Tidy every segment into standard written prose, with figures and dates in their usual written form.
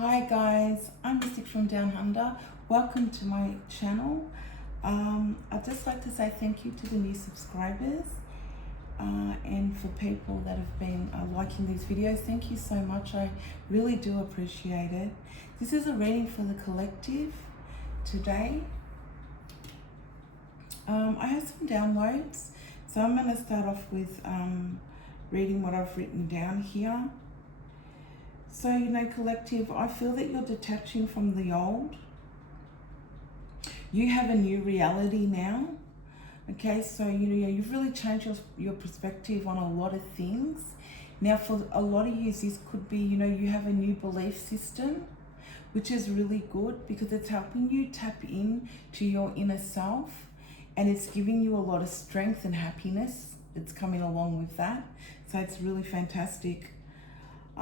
Hi guys, I'm Mystic from Down Under. Welcome to my channel. I'd just like to say thank you to the new subscribers and for people that have been liking these videos. Thank you so much. I really do appreciate it. This is a reading for the collective today. I have some downloads, so I'm going to start off with reading what I've written down here. So, collective, I feel that you're detaching from the old. You have a new reality now. Okay, so, you've really changed your perspective on a lot of things. Now, for a lot of you, this could be, you have a new belief system, which is really good because it's helping you tap in to your inner self, and it's giving you a lot of strength and happiness that's coming along with that. So it's really fantastic.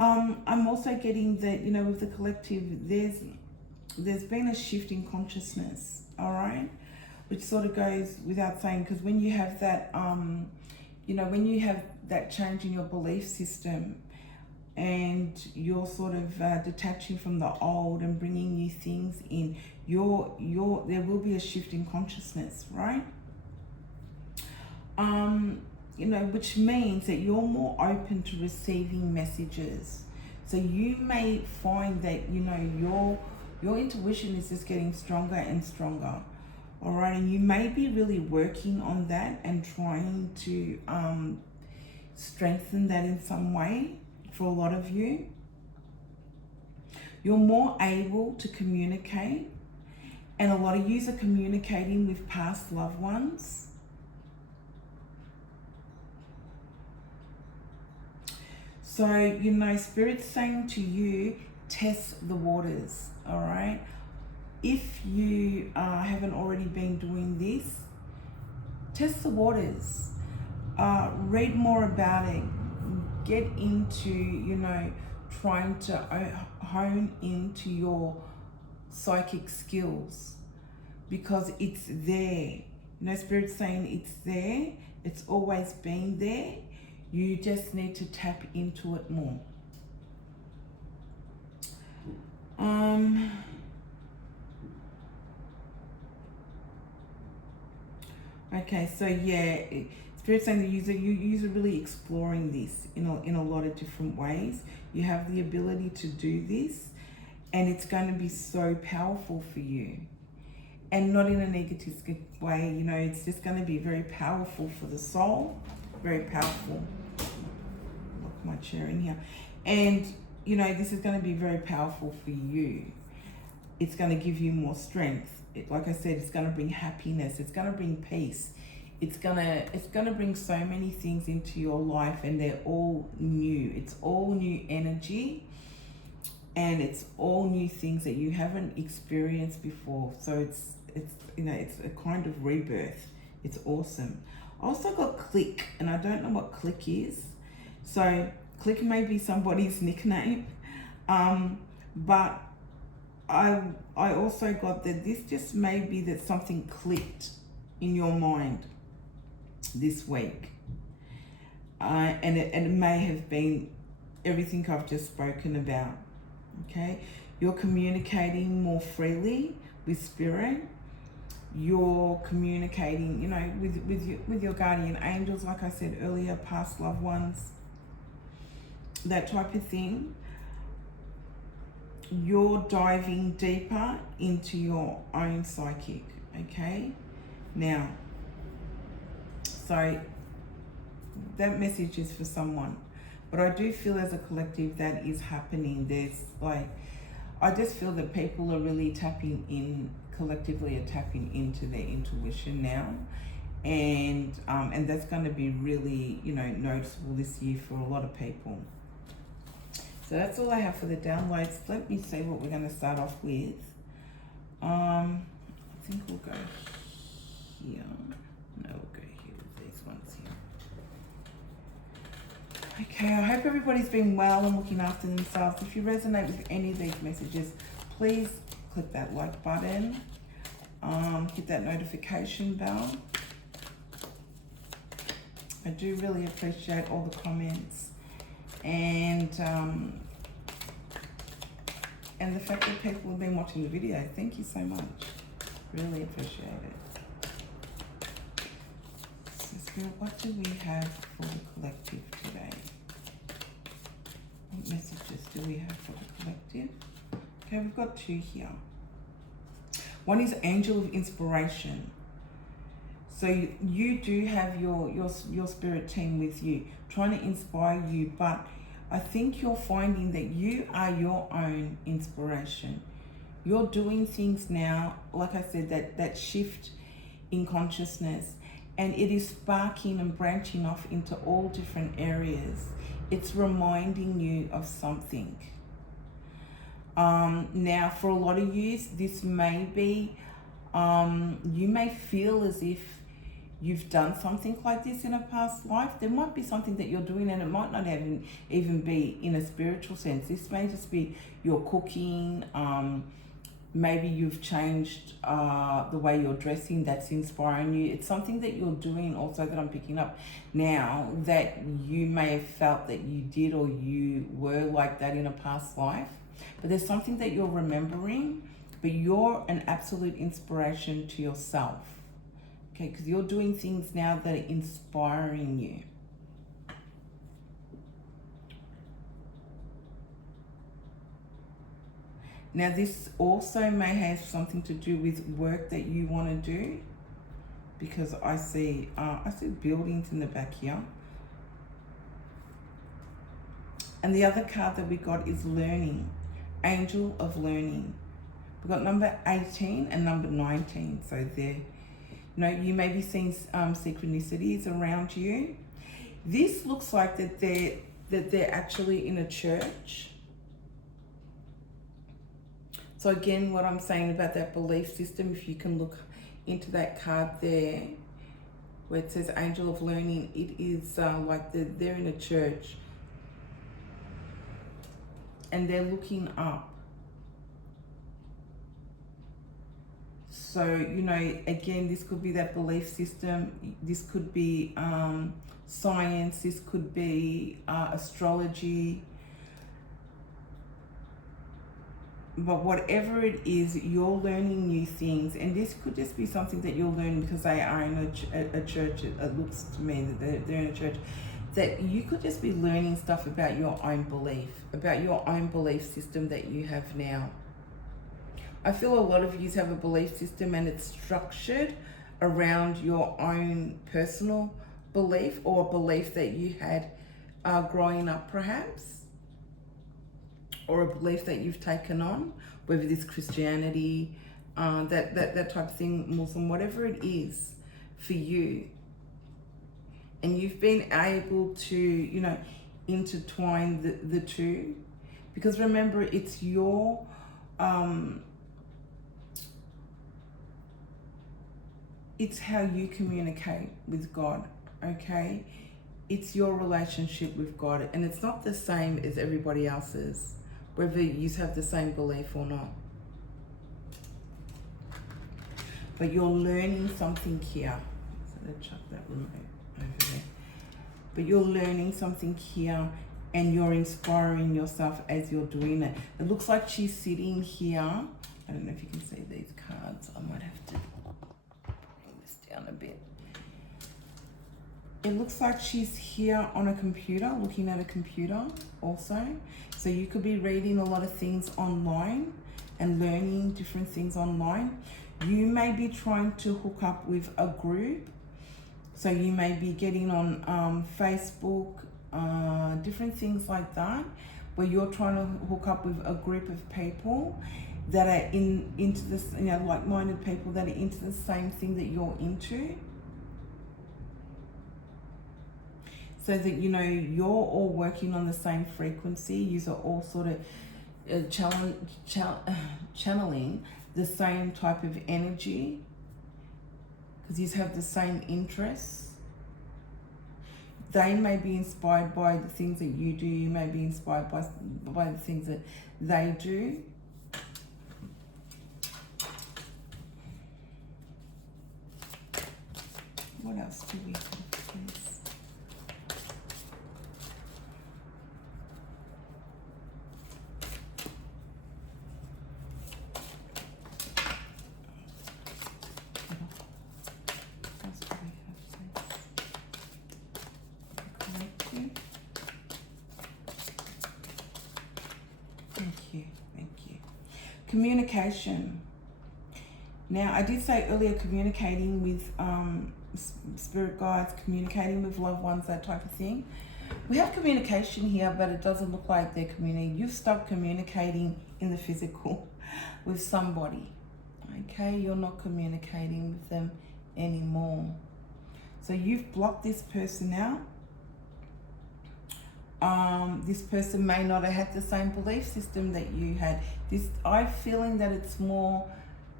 I'm also getting that, with the collective, there's been a shift in consciousness, all right? Which sort of goes without saying, because when you have that, when you have that change in your belief system and you're sort of detaching from the old and bringing new things in, there will be a shift in consciousness, right? Which means that you're more open to receiving messages. So you may find that, your intuition is just getting stronger and stronger. All right, and you may be really working on that and trying to strengthen that in some way for a lot of you. You're more able to communicate, and a lot of you are communicating with past loved ones. So, Spirit's saying to you, test the waters, all right? If you haven't already been doing this, test the waters. Read more about it. Get into, trying to hone into your psychic skills because it's there. Spirit's saying it's there. It's always been there. You just need to tap into it more. Okay, so yeah, Spirit's saying that you are really exploring this in a lot of different ways. You have the ability to do this, and it's going to be so powerful for you. And not in a negative way, it's just going to be very powerful for the soul, very powerful. Lock my chair in here. And, this is going to be very powerful for you. It's going to give you more strength. Like I said, it's going to bring happiness. It's going to bring peace. It's going to bring so many things into your life, and they're all new. It's all new energy, and it's all new things that you haven't experienced before. So it's a kind of rebirth. It's awesome. I also got click, and I don't know what click is. So click may be somebody's nickname, but I also got that this just may be that something clicked in your mind this week, and it may have been everything I've just spoken about. Okay, you're communicating more freely with spirit. You're communicating, with your guardian angels, like I said earlier, past loved ones, that type of thing. You're diving deeper into your own psychic, okay? Now, so that message is for someone, but I do feel as a collective that is happening. I just feel that people are really collectively are tapping into their intuition now. And that's going to be really, noticeable this year for a lot of people. So that's all I have for the downloads. Let me see what we're going to start off with. I think we'll go here. No, we'll go here with these ones here. Okay, I hope everybody's been well and looking after themselves. If you resonate with any of these messages, please click that like button. Hit that notification bell. I do really appreciate all the comments. And And the fact that people have been watching the video, thank you so much. Really appreciate it. So Spirit, what do we have for the collective today? What messages do we have for the collective? Okay, we've got two here. One is Angel of Inspiration. So you do have your spirit team with you, trying to inspire you, but I think you're finding that you are your own inspiration. You're doing things now, like I said, that shift in consciousness, and it is sparking and branching off into all different areas. It's reminding you of something. Now, for a lot of you, this may be, you may feel as if you've done something like this in a past life. There might be something that you're doing, and it might not even be in a spiritual sense. This may just be your cooking. Maybe you've changed the way you're dressing. That's inspiring you. It's something that you're doing also that I'm picking up now that you may have felt that you did or you were like that in a past life. But there's something that you're remembering, but you're an absolute inspiration to yourself. Okay, because you're doing things now that are inspiring you. Now, this also may have something to do with work that you want to do, because I see buildings in the back here. And the other card that we got is Learning, Angel of Learning. We've got number 18 and number 19. So there, you may be seeing synchronicities around you. This looks like that they're actually in a church. So again, what I'm saying about that belief system, if you can look into that card there, where it says Angel of Learning, it is like they're in a church. And they're looking up. So, again, this could be that belief system. This could be science. This could be astrology. But whatever it is, you're learning new things. And this could just be something that you're learning because they are in a church. It looks to me that they're in a church. That you could just be learning stuff about your own belief system that you have now. I feel a lot of you have a belief system and it's structured around your own personal belief or a belief that you had growing up perhaps, or a belief that you've taken on, whether it's Christianity, that type of thing, Muslim, whatever it is for you. And you've been able to, intertwine the two. Because remember, it's your, it's how you communicate with God, okay? It's your relationship with God. And it's not the same as everybody else's, whether you have the same belief or not. But you're learning something here. So let's chuck that remote over there. But you're learning something here and you're inspiring yourself as you're doing it. It looks like she's sitting here. I don't know if you can see these cards. I might have to bring this down a bit. It looks like she's here on a computer, looking at a computer also. So you could be reading a lot of things online and learning different things online. You may be trying to hook up with a group. So you may be getting on Facebook, different things like that, where you're trying to hook up with a group of people that are into this, like-minded people that are into the same thing that you're into. So that, you're all working on the same frequency. You're all sort of channeling the same type of energy, because you have the same interests. They may be inspired by the things that you do. You may be inspired by the things that they do. What else do we have, please? Communication. Now, I did say earlier communicating with spirit guides, communicating with loved ones, that type of thing. We have communication here, but it doesn't look like they're communicating. You've stopped communicating in the physical with somebody. Okay, you're not communicating with them anymore. So you've blocked this person out. This person may not have had the same belief system that you had. I'm feeling that it's more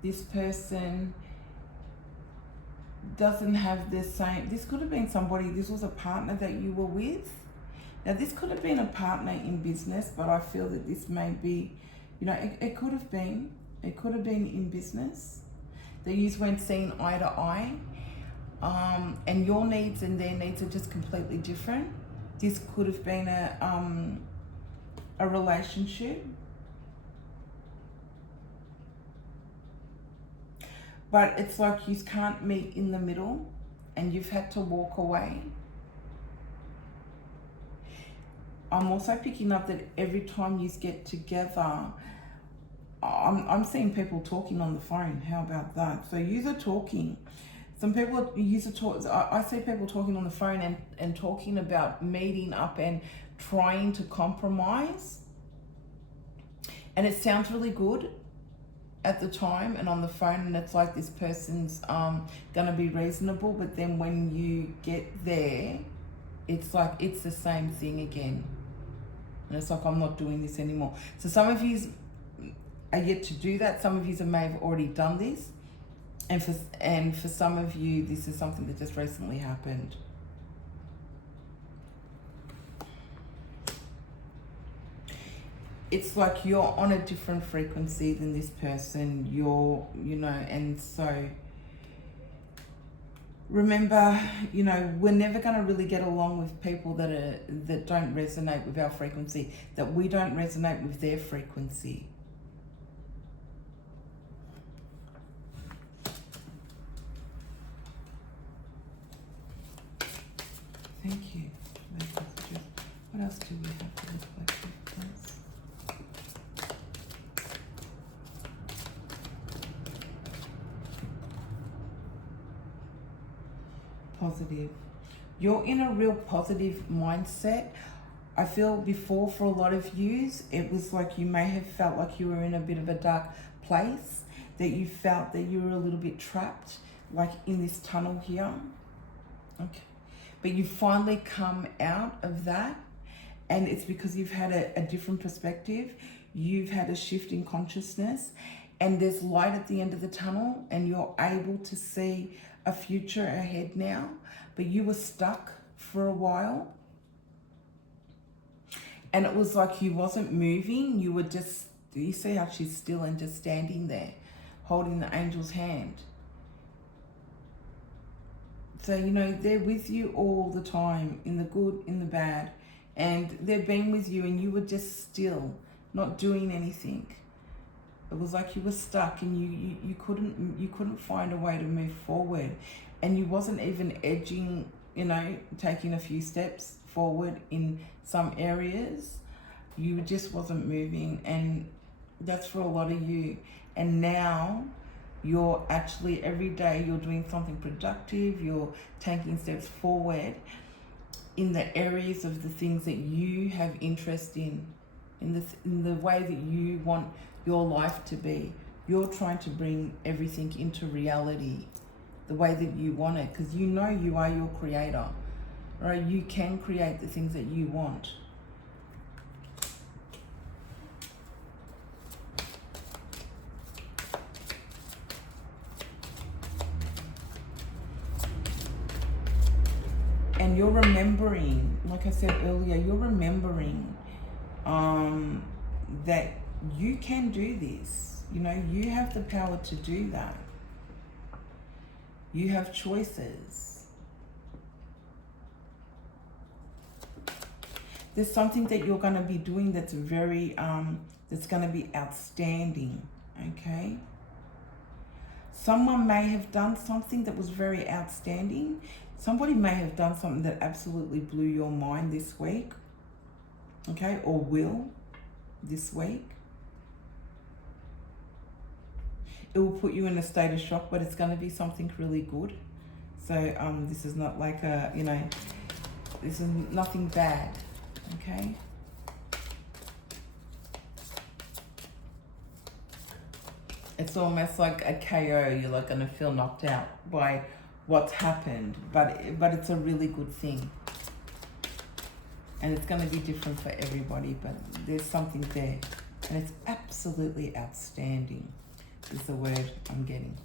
this person doesn't have the same. This could have been somebody, this was a partner that you were with. Now this could have been a partner in business, but I feel that this may be, it could have been in business. That you weren't seeing eye to eye. And your needs and their needs are just completely different. This could have been a relationship. But it's like you can't meet in the middle and you've had to walk away. I'm also picking up that every time you get together, I'm seeing people talking on the phone. How about that? So you are talking. Some people I see people talking on the phone and talking about meeting up and trying to compromise. And it sounds really good at the time and on the phone, and it's like this person's gonna be reasonable, but then when you get there, it's like it's the same thing again. And it's like, I'm not doing this anymore. So some of you are yet to do that. Some of you may have already done this. And for some of you, this is something that just recently happened. It's like you're on a different frequency than this person. And so remember, we're never going to really get along with people that don't resonate with our frequency, that we don't resonate with their frequency. Thank you. What else do we have to reflect with this? Positive. You're in a real positive mindset. I feel before for a lot of yous, it was like you may have felt like you were in a bit of a dark place, that you felt that you were a little bit trapped, like in this tunnel here. Okay. But you finally come out of that, and it's because you've had a different perspective. You've had a shift in consciousness, and there's light at the end of the tunnel, and you're able to see a future ahead now. But you were stuck for a while, and it was like you wasn't moving. You were just, you see how she's still and just standing there, holding the angel's hand. So, they're with you all the time, in the good, in the bad. And they've been with you and you were just still, not doing anything. It was like you were stuck and you couldn't find a way to move forward. And you wasn't even edging, taking a few steps forward in some areas. You just wasn't moving, and that's for a lot of you. And now you're actually, every day you're doing something productive, you're taking steps forward in the areas of the things that you have interest in the way that you want your life to be. You're trying to bring everything into reality the way that you want it, because you are your creator, right? You can create the things that you want. And you're remembering, like I said earlier, you're remembering that you can do this. You have the power to do that. You have choices. There's something that you're going to be doing that's very, that's going to be outstanding, okay? Someone may have done something that was very outstanding. Somebody may have done something that absolutely blew your mind this week, okay, or will this week. It will put you in a state of shock, but it's going to be something really good. So this is not like a, you know, this is nothing bad, okay? It's almost like a KO. You're like going to feel knocked out by what's happened, but it's a really good thing. And it's going to be different for everybody, but there's something there. And it's absolutely outstanding, is the word I'm getting.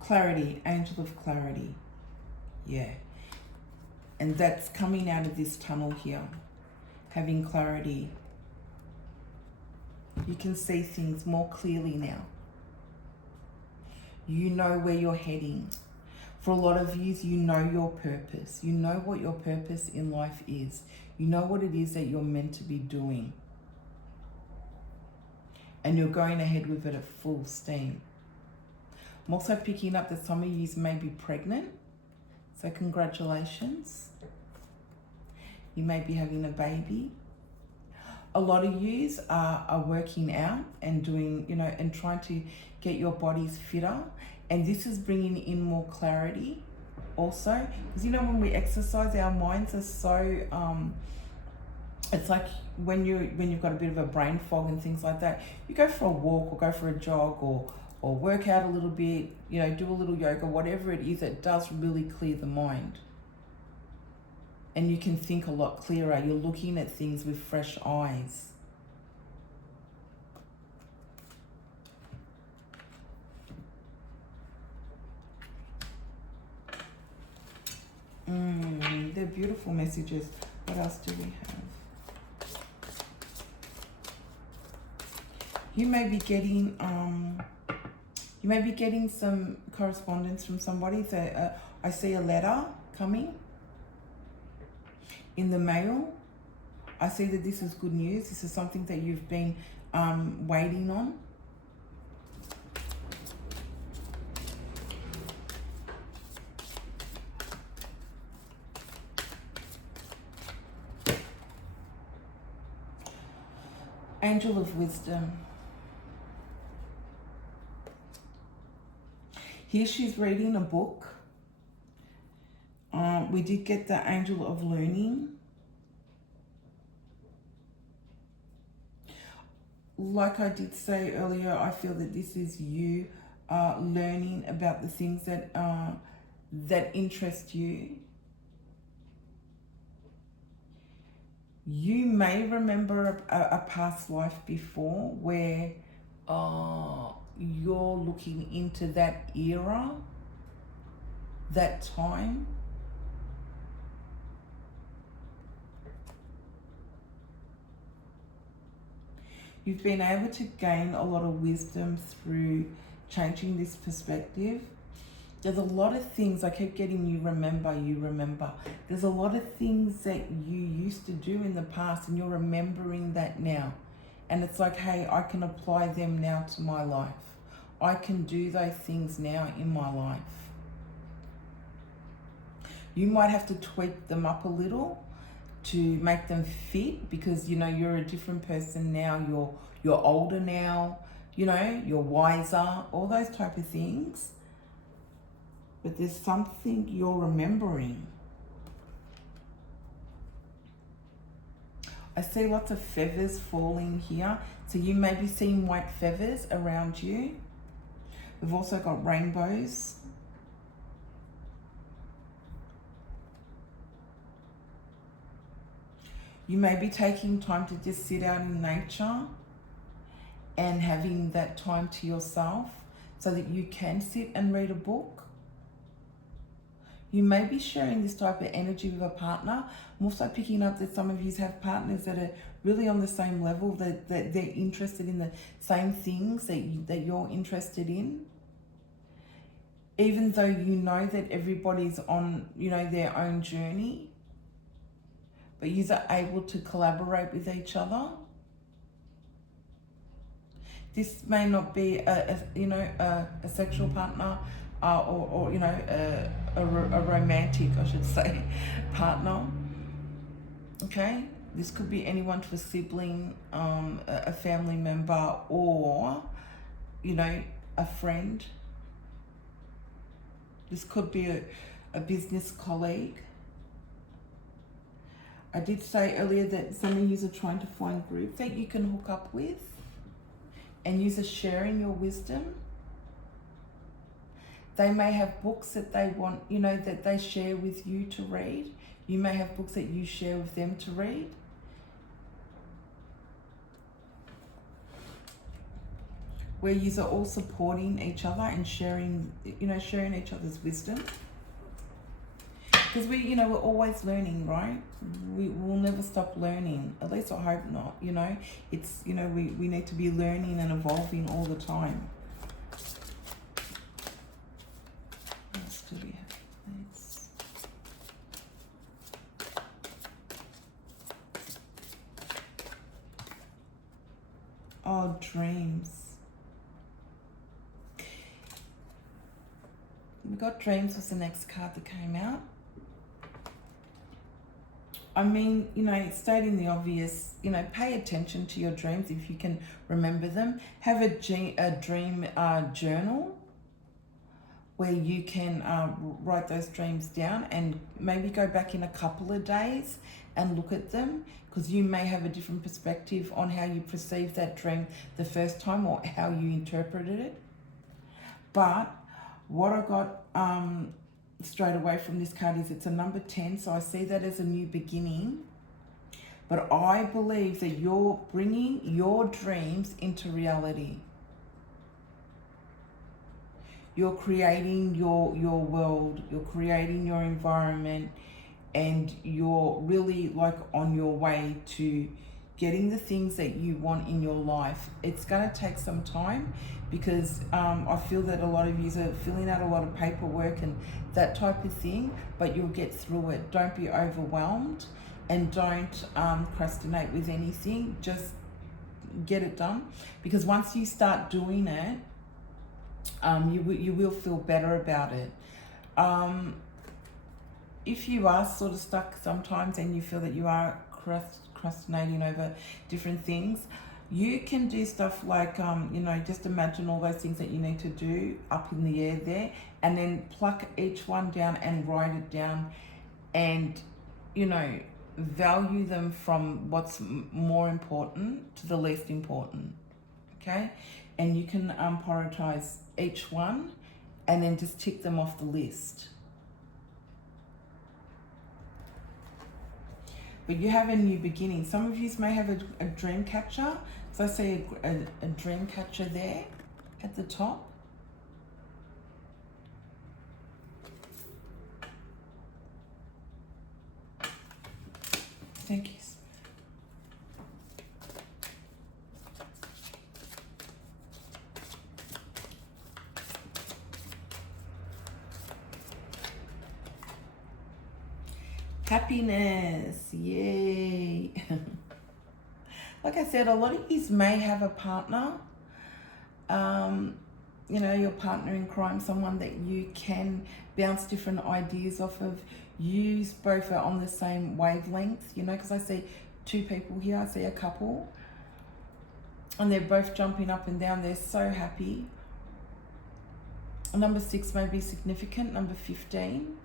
Clarity, angel of clarity. Yeah. And that's coming out of this tunnel here. Having clarity. You can see things more clearly now. You know where you're heading. For a lot of you, you know your purpose. You know what your purpose in life is. You know what it is that you're meant to be doing. And you're going ahead with it at full steam. I'm also picking up that some of you may be pregnant. So congratulations. You may be having a baby. A lot of you are working out and doing, you know, and trying to get your bodies fitter. And this is bringing in more clarity also. Because, you know, when we exercise, our minds are so, it's like when you've got a bit of a brain fog and things like that, you go for a walk or go for a jog or work out a little bit, you know, do a little yoga, whatever it is, it does really clear the mind. And you can think a lot clearer. You're looking at things with fresh eyes. They're beautiful messages. What else do we have? You may be getting some correspondence from somebody. So I see a letter coming in the mail. I see that this is good news. This is something that you've been waiting on. Angel of Wisdom. Here she's reading a book. We did get the Angel of Learning. Like I did say earlier, I feel that this is you learning about the things that that interest you. You may remember a past life before where you're looking into that era, that time. You've been able to gain a lot of wisdom through changing this perspective. There's a lot of things, I keep getting you remember. There's a lot of things that you used to do in the past and you're remembering that now. And it's like, hey, I can apply them now to my life. I can do those things now in my life. You might have to tweak them up a little to make them fit because, you know, you're a different person now. You're older now, you know, you're wiser, all those type of things. But there's something you're remembering. I see lots of feathers falling here. So you may be seeing white feathers around you. We've also got rainbows. You may be taking time to just sit out in nature and having that time to yourself so that you can sit and read a book. You may be sharing this type of energy with a partner. I'm also picking up that some of you have partners that are really on the same level, that they're interested in the same things that you're interested in. Even though you know that everybody's on, you know, their own journey, but you are able to collaborate with each other. This may not be a sexual partner or you know, a romantic, I should say, partner. Okay, This could be anyone to a sibling, a family member, or, you know, a friend. This could be a business colleague. I did say earlier that some of you are trying to find groups that you can hook up with, and you are sharing your wisdom. They may have books that they want, you know, that they share with you to read. You may have books that you share with them to read. Where you are all supporting each other and sharing, you know, sharing each other's wisdom. Because we, you know, we're always learning, right? We will never stop learning. At least I hope not, you know. It's, you know, we need to be learning and evolving all the time. What else do we have? Let's... Oh, dreams. We got dreams was the next card that came out. I mean, you know, stating the obvious, you know, pay attention to your dreams if you can remember them. Have a dream journal where you can write those dreams down, and maybe go back in a couple of days and look at them, because you may have a different perspective on how you perceived that dream the first time, or how you interpreted it. But what I got straight away from this card is it's a number 10, so I see that as a new beginning. But I believe that you're bringing your dreams into reality. You're creating your world, you're creating your environment, and you're really like on your way to getting the things that you want in your life. It's going to take some time, because I feel that a lot of you are filling out a lot of paperwork and that type of thing, but you'll get through it. Don't be overwhelmed, and don't procrastinate with anything. Just get it done, because once you start doing it, you will feel better about it. If you are sort of stuck sometimes and you feel that you are procrastinating over different things, you can do stuff like, you know, just imagine all those things that you need to do up in the air there, and then pluck each one down and write it down, and, you know, value them from what's more important to the least important, okay? And you can prioritize each one and then just tick them off the list. But you have a new beginning. Some of you may have a dream catcher. So I see a dream catcher there at the top. Thank you. Happiness, yay. Like I said, a lot of you may have a partner, you know, your partner in crime, someone that you can bounce different ideas off of. You both are on the same wavelength, you know, because I see two people here, I see a couple, and they're both jumping up and down. They're so happy. Number 6 may be significant, number 15.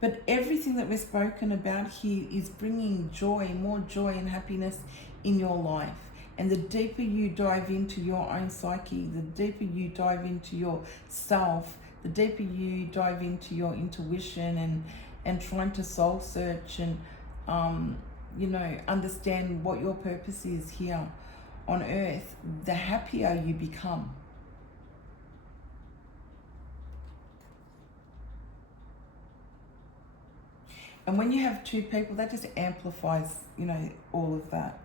But everything that we've spoken about here is bringing joy, more joy and happiness in your life. And the deeper you dive into your own psyche, the deeper you dive into yourself, the deeper you dive into your intuition and trying to soul search and, you know, understand what your purpose is here on earth, the happier you become. And when you have two people, that just amplifies, you know, all of that.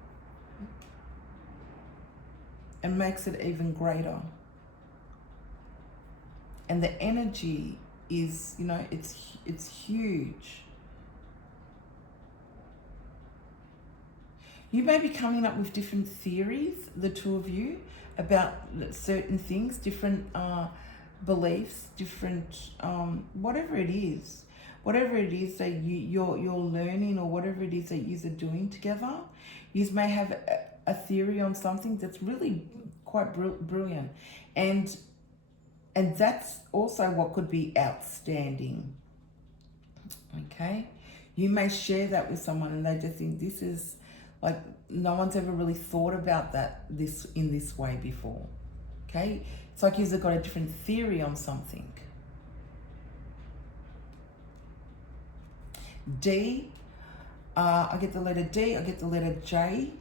And makes it even greater. And the energy is, you know, it's huge. You may be coming up with different theories, the two of you, about certain things, different beliefs, different, whatever it is. whatever it is that you're learning, or whatever it is that you're doing together, you may have a theory on something that's really quite brilliant, and that's also what could be outstanding. Okay, you may share that with someone, and they just think this is like no one's ever really thought about this in this way before. Okay, it's like you've got a different theory on something. D, I get the letter D, I get the letter J.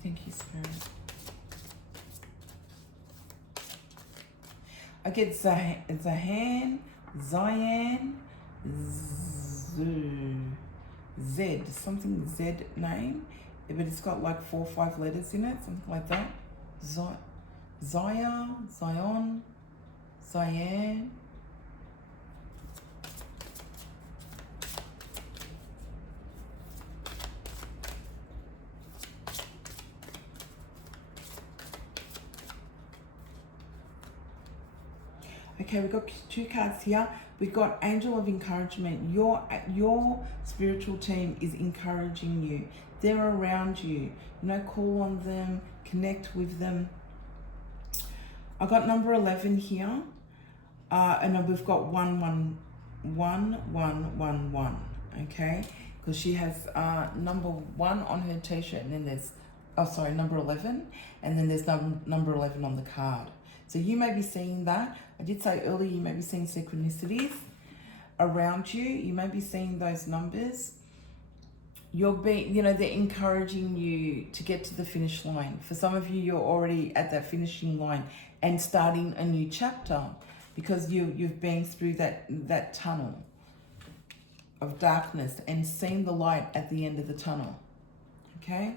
Thank you, Spirit. I get Zahan, Zion, Z, something Z name, but it's got like 4 or 5 letters in it, something like that. Zaya, Zion, Cyan. Okay, we've got 2 cards here. We've got Angel of Encouragement. Your spiritual team is encouraging you. They're around you. Call on them, connect with them. I got number 11 here, and we've got 11111. Okay, because she has number 1 on her t-shirt, and then there's number 11, and then there's number 11 on the card. So you may be seeing that. I did say earlier you may be seeing synchronicities around you. You may be seeing those numbers. You're being, they're encouraging you to get to the finish line. For some of you, you're already at that finishing line and starting a new chapter, because you've been through that tunnel of darkness and seen the light at the end of the tunnel. Okay?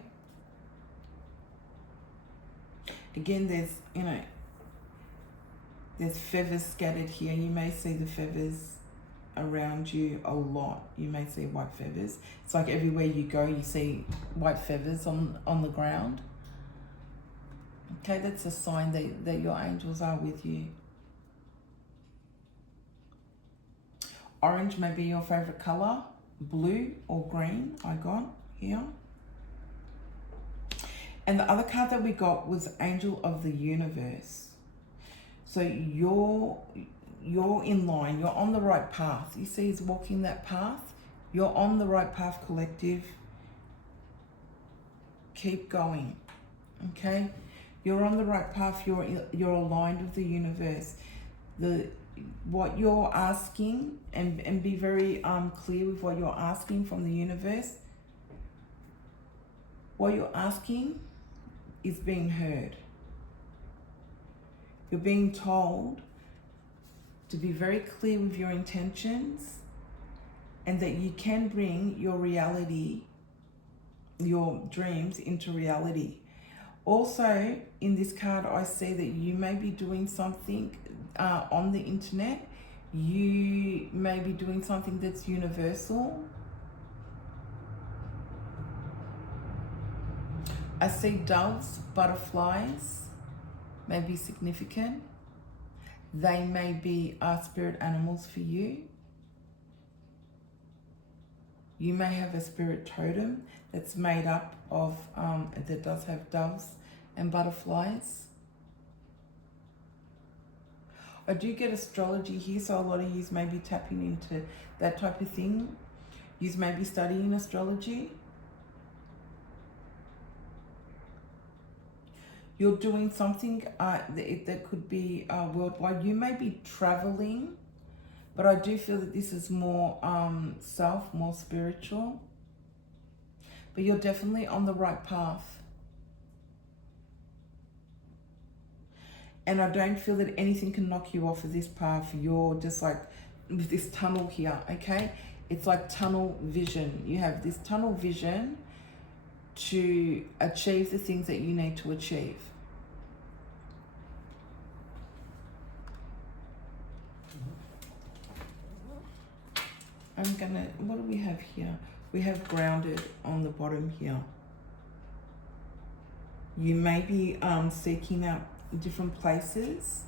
Again, there's feathers scattered here. You may see the feathers around you a lot. You may see white feathers. It's like everywhere you go, you see white feathers on the ground. Okay, that's a sign that your angels are with you. Orange may be your favorite color. Blue or green, I got here. And the other card that we got was Angel of the Universe. So you're in line, you're on the right path. You see he's walking that path. You're on the right path, collective. Keep going, okay? You're on the right path, you're aligned with the universe. What you're asking, and be very clear with what you're asking from the universe. What you're asking is being heard. You're being told to be very clear with your intentions, and that you can bring your reality, your dreams into reality. Also, in this card, I see that you may be doing something on the internet. You may be doing something that's universal. I see doves, butterflies, may be significant. They may be spirit animals for you. You may have a spirit totem that's made up of, that does have doves and butterflies. I do get astrology here, so a lot of you may be tapping into that type of thing. You may be studying astrology. You're doing something that could be worldwide. You may be traveling, but I do feel that this is more self, more spiritual. But you're definitely on the right path. And I don't feel that anything can knock you off of this path. You're just like with this tunnel here, okay? It's like tunnel vision. You have this tunnel vision to achieve the things that you need to achieve. What do we have here? We have grounded on the bottom here. You may be seeking out different places,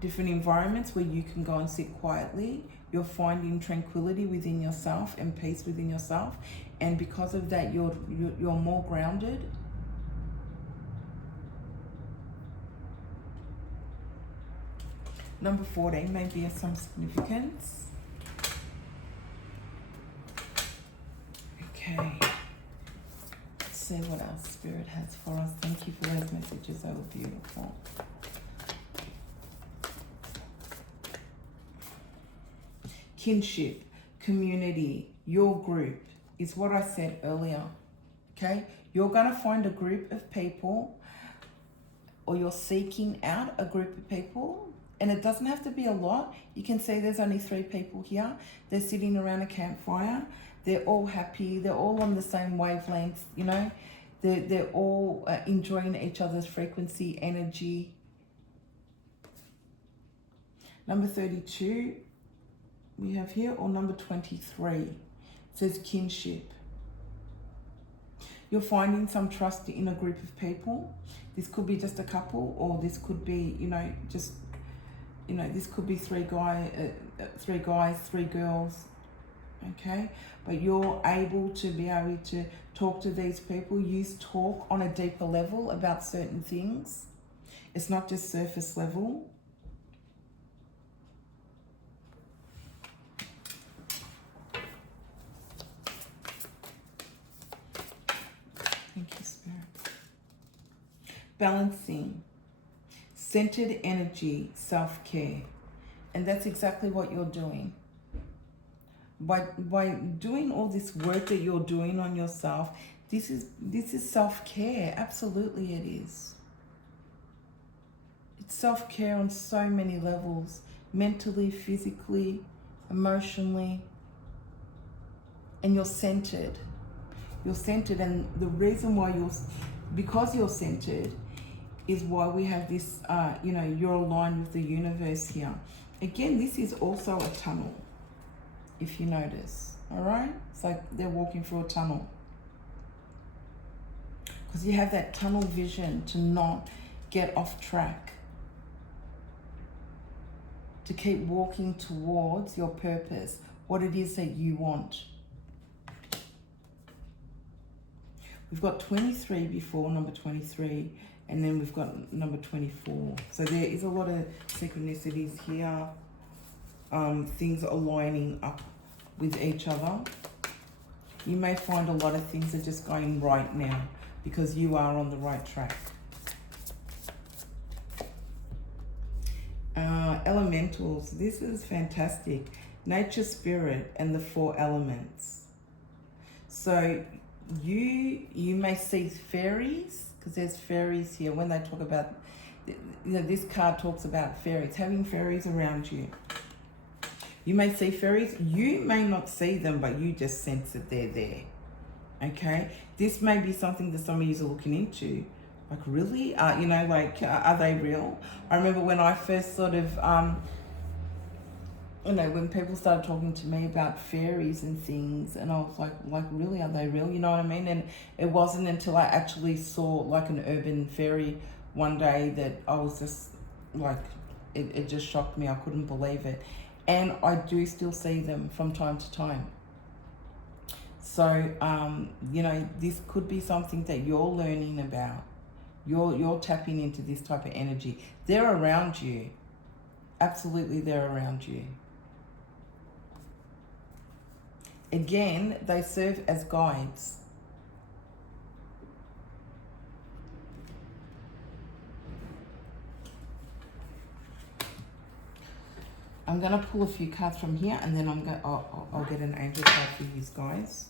different environments where you can go and sit quietly. You're finding tranquility within yourself and peace within yourself, and because of that, you're more grounded. Number 14 may be of some significance. Okay. Let's see what our Spirit has for us. Thank you for those messages. They were beautiful. Kinship, community, your group is what I said earlier. Okay? You're going to find a group of people, or you're seeking out a group of people. And it doesn't have to be a lot. You can see there's only 3 people here. They're sitting around a campfire. They're all happy. They're all on the same wavelengths, you know. They're all enjoying each other's frequency, energy. Number 32 we have here, or number 23. It says kinship. You're finding some trust in a group of people. This could be just a couple, or this could be, this could be 3 guys, 3 girls, okay? But you're able to be able to talk to these people, use talk on a deeper level about certain things. It's not just surface level. Thank you, Spirit. Balancing. Centered energy, self-care. And that's exactly what you're doing. By doing all this work that you're doing on yourself, this is self-care. Absolutely it is. It's self-care on so many levels. Mentally, physically, emotionally. And you're centered. You're centered, and the reason why because you're centered is why we have this, you're aligned with the universe here. Again, this is also a tunnel, if you notice, all right? It's like they're walking through a tunnel. Because you have that tunnel vision to not get off track, to keep walking towards your purpose, what it is that you want. We've got 23 before, number 23, and then we've got number 24. So there is a lot of synchronicities here. Things are lining up with each other. You may find a lot of things are just going right now because you are on the right track. Elementals, this is fantastic. Nature, spirit, and the 4 elements. So you may see fairies, because there's fairies here. When they talk about, this card talks about fairies, having fairies around you. You may see fairies. You may not see them, but you just sense that they're there. Okay? This may be something that some of you are looking into. Like, really? Are they real? I remember when I first sort of, when people started talking to me about fairies and things, and I was like, really, are they real? You know what I mean? And it wasn't until I actually saw like an urban fairy one day that I was just like, it just shocked me. I couldn't believe it. And I do still see them from time to time. So, this could be something that you're learning about. You're tapping into this type of energy. They're around you. Absolutely, they're around you. Again, they serve as guides. I'm going to pull a few cards from here, and then I'll get an angel card for you guys.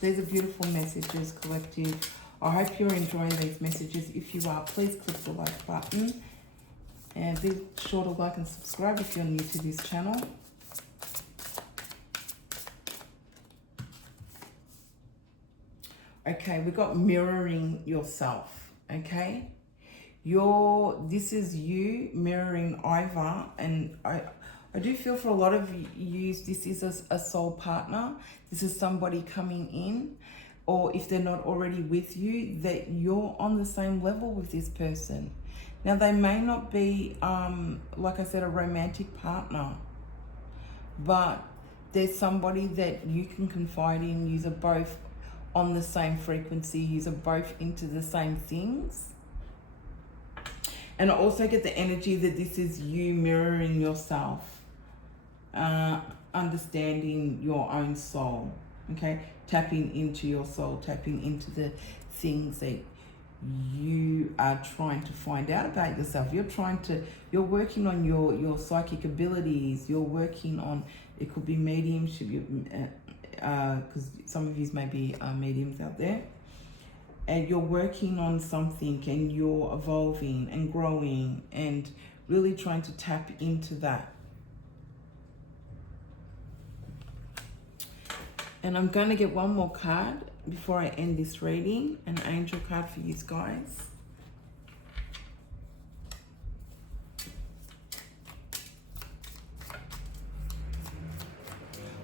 These are beautiful messages, collective. I hope you're enjoying these messages. If you are, please click the like button. And be sure to like and subscribe if you're new to this channel. Okay, we got mirroring yourself, okay? This is you mirroring Iva, and I do feel for a lot of you, this is a soul partner. This is somebody coming in. or if they're not already with you, that you're on the same level with this person. Now, they may not be, like I said, a romantic partner, but there's somebody that you can confide in. You're both on the same frequency. You're both into the same things. And I also get the energy that this is you mirroring yourself, understanding your own soul, okay? Tapping into your soul, tapping into the things that you are trying to find out about yourself. You're working on your psychic abilities. You're working on, it could be mediumship, because some of you may be mediums out there. And you're working on something, and you're evolving and growing and really trying to tap into that. And I'm going to get one more card before I end this reading, an angel card for you guys.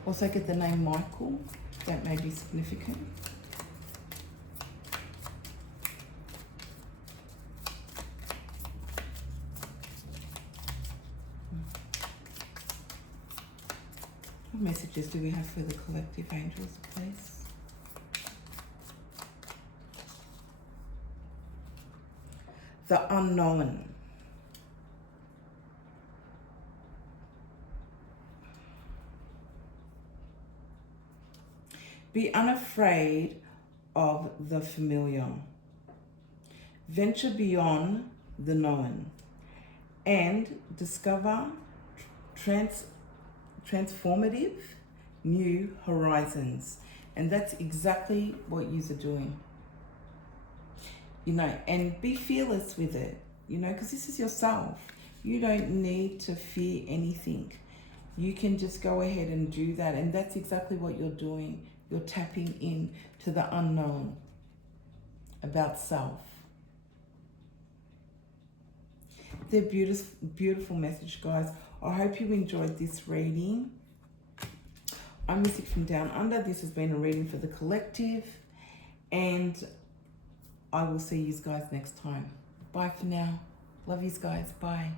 Also get the name Michael, that may be significant. What messages do we have for the collective angels, please? The unknown. Be unafraid of the familiar. Venture beyond the known and discover transformative new horizons. And that's exactly what yous are doing. You know, and be fearless with it, you know, because this is yourself. You don't need to fear anything. You can just go ahead and do that. And that's exactly what you're doing. You're tapping in to the unknown about self. They're beautiful, beautiful message, guys. I hope you enjoyed this reading. I'm Mystic from Down Under. This has been a reading for the collective. And I will see you guys next time. Bye for now. Love you guys. Bye.